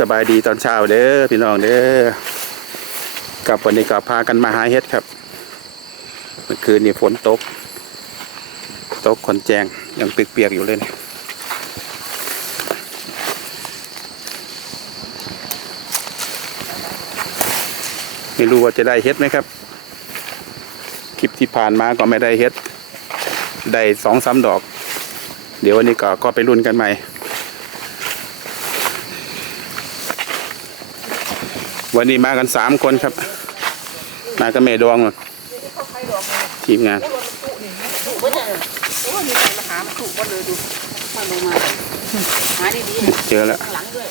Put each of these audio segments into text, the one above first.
สบายดีตอนเช้าเด้อพี่น้องเด้อกับวันนี้ก็พากันมาหาเฮ็ดครับ เมื่อคืนนี่ฝนตก ตกขนแจงยังเปียกๆอยู่เลยนะไม่รู้ว่าจะได้เฮ็ดไหมครับ คลิปที่ผ่านมาก็ไม่ได้เฮ็ด ได้สองสามดอก เดี๋ยววันนี้ก็ก็ไปรุ่นกันใหม่ วันนี้มากันสามคนครับ มากับแม่ดวงทีมงานเจอแล้วมีใครมาหามาถูกปะเลยดูมาลงมาหาดีๆเนี่ย เจอแล้ว ข้างหลังด้วย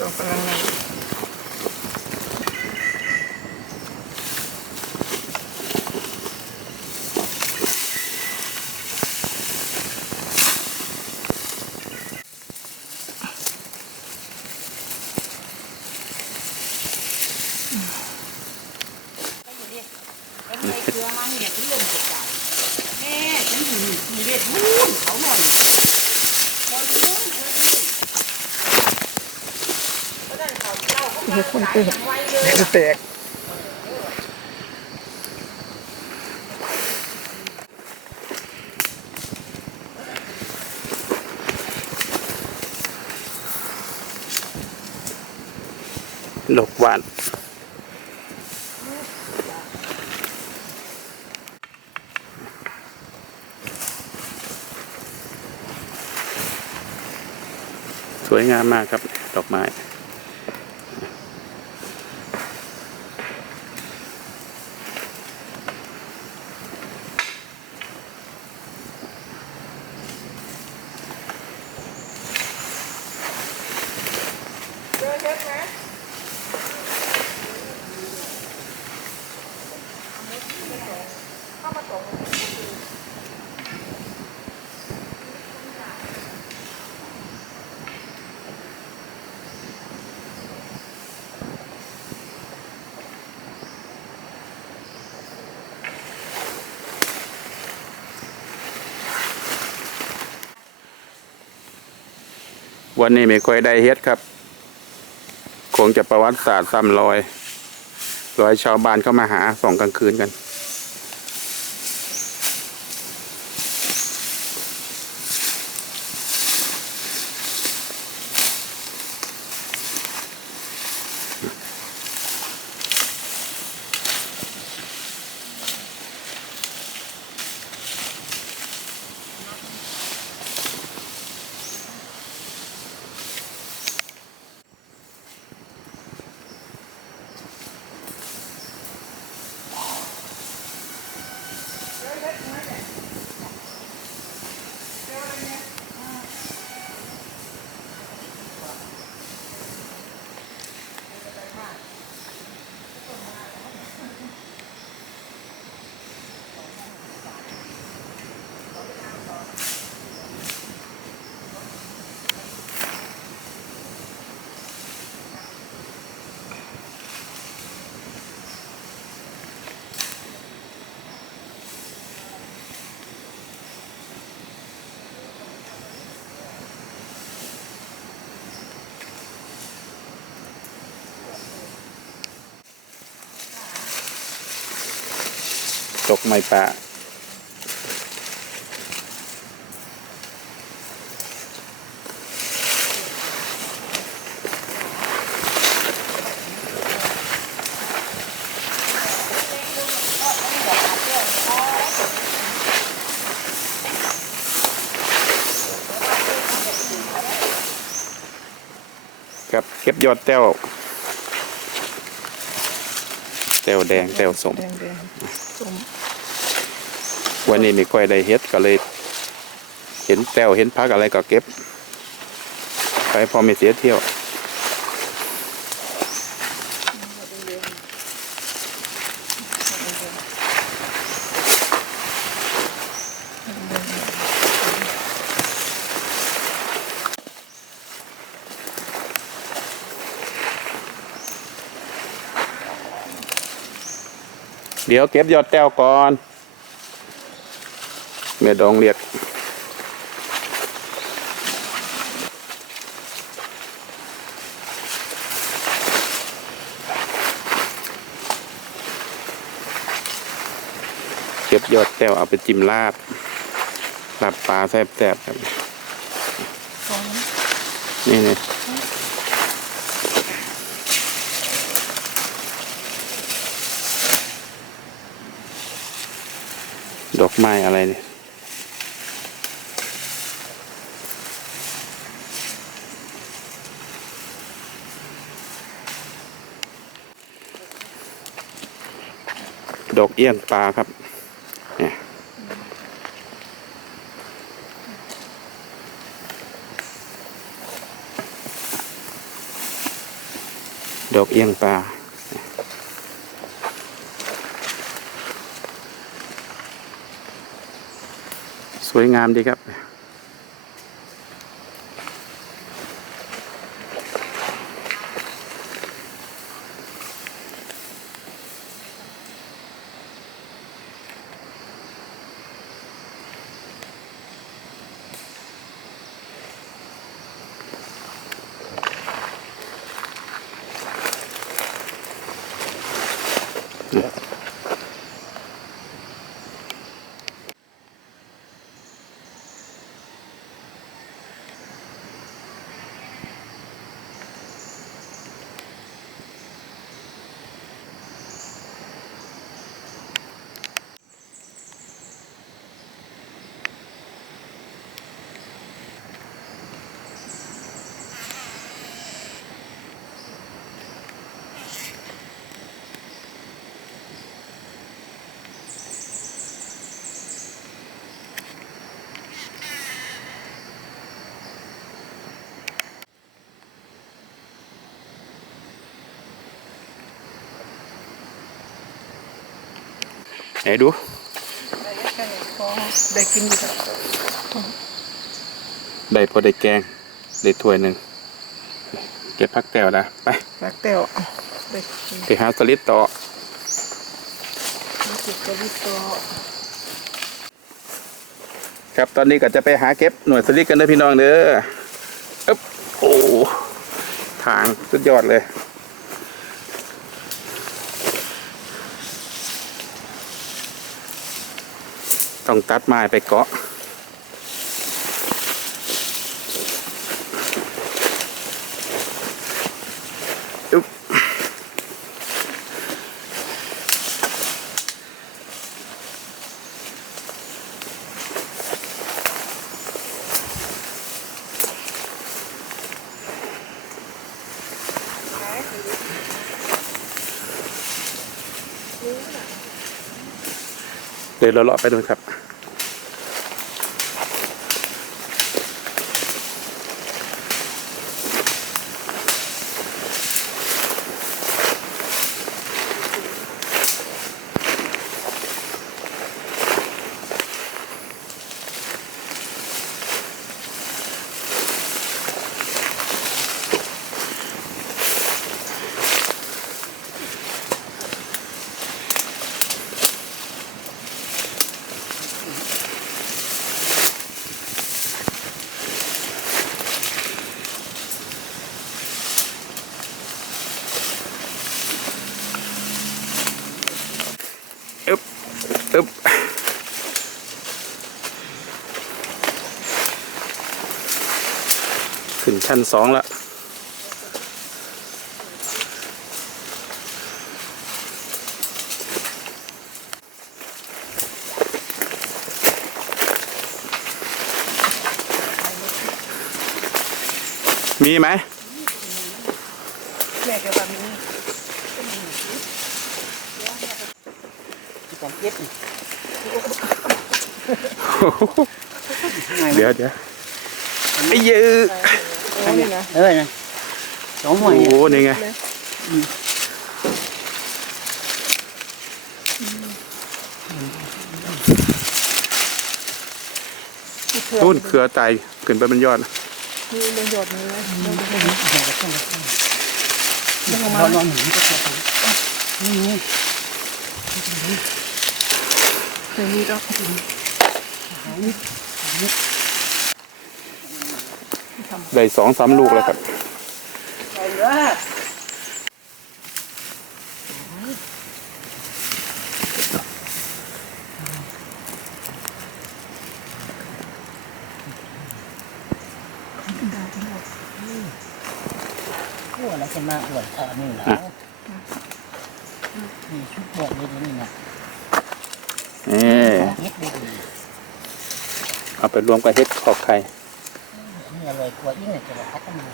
ดอกกำลังงาม แล้วมีเครือมาเนี่ยที่ลมกระจายแม่ฉันอยู่มีเวทนู่นเขาหน่อยพอจะนู่นพอจะนู่นก็ได้เขาเล่าเขามาคนเกิดไว้เลย จะแตกดอกหวานสวยงามมากครับ ดอกไม้ วันนี้ไม่ค่อยได้เฮ็ดครับ คงจะประวัติศาสตร์ซ้ำรอย รอยชาวบ้านเข้ามาหาสองกลางคืนกัน ตกไม้ป่าครับเก็บยอดแต้วแต้วแดงแต้วสม แดงแดงส้ มวันนี้ไม่ค่อยได้เฮ็ดก็เลย เห็นแต้วเห็นพักอะไรก็เก็บ ไปพอไม่เสียเที่ยว เดี๋ยวเก็บยอดแต้วก่อนแม่ดองเรียก เก็บยอดแต้วเอาไปจิ้มลาบลาบปลาแซ่บๆครับสองนี่นี่ ดอกไม้อะไรเนี่ยดอกเอี้ยงปลาครับเนี่ยดอกเอี้ยงปลา สวยงามดีครับ นดูได้แค่ไหนพอได้กินอยู่แล้วได้พอได้แกงได้ถ้วยหนึ่งเก็บพักแต้วนะไปรักเต้วได้กินไปหาสลิดต่อรู้สึกจะวิตอครับตอนนี้ก็จะไปหาเก็บหน่วยสลิดกันเด้อพี่น้องเด้ออึ๊บโอ้ทางสุดยอดเลย ต้องตัดไม้ไปเกาะ เดี๋ยวเราเลาะไปดูครับ ขึ้นชั้นสองแล้วมีไหมแม่แกแบบนี้ของเก็บนี่เดี๋ยวเดี๋ยวไอ้เยอะเออนี่นะเออนะสองหน่โอ้วยโหนี่ไงนู่นเครือไตขึ้นไปบนยอดมีเรื่องหยดนี้นะเราลองหนีก็พอนี่ใส่นี่ก็ ได้สองสามลูกแล้วครับใส่เลยขั้วแล้วจะมาอวดเอาอันนี้เหรออะนี่ชุดบวกเลยนะนี่นะเอ๊ะเฮ็ดได้ดีเอาไปรวมกับเฮ็ดขอบไข่ อันนี่อเลยกว่ายิ่งเลยจะบอกพัดมา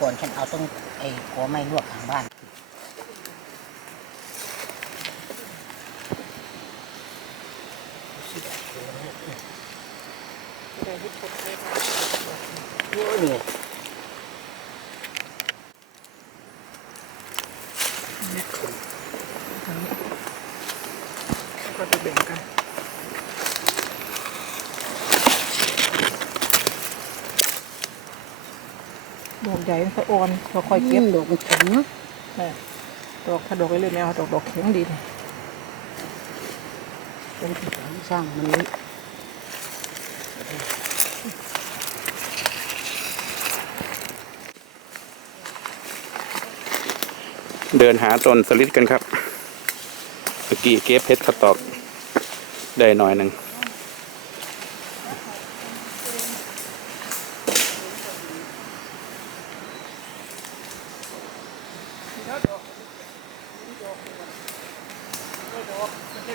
ก่อนฉันเอาต้องไอ้กัวไม่ลวกทางบ้านโอ้ยนี่ ก็จะแบ่งกันดอกใหญ่ มันสะออนเราค่อยเก็บดอกมันแข็งเนอะดอกถ้าดอกเล็กๆไม่เอาดอกดอกแข็งดีนะเป็นที่สร้างมันเลยเดินหาต้นสลิดกันครับ เมื่อกี้เก็บเฮ็ดขตอกได้หน่อยหนึ่ง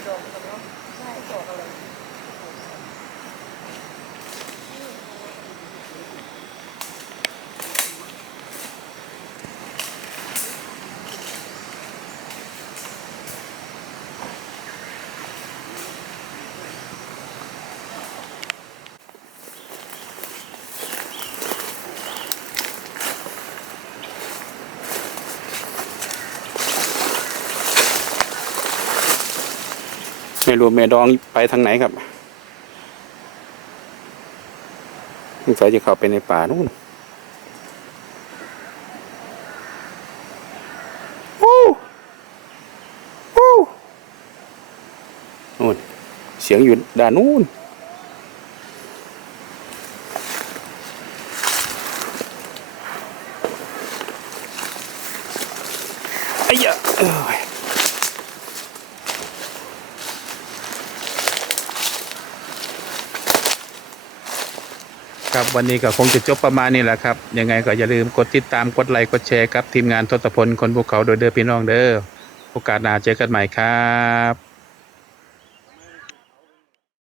ดอกใช่ดอกอะไร ม่รู้แม่ดองไปทางไหนครับสงสัยจะเข้าไปในป่านู่นโอ้โอ้นู่น เสียงอยู่ด้านนู้นไอ้ยะเอ้ย ครับวันนี้ก็คงจะจบประมาณนี้แหละครับ ยังไงก็อย่าลืมกดติดตามกดไลค์กดแชร์ครับ ทีมงานทศพลคนภูเขาโดยเด้อพี่น้องเด้อโอกาสหน้าเจอกันใหม่ครับ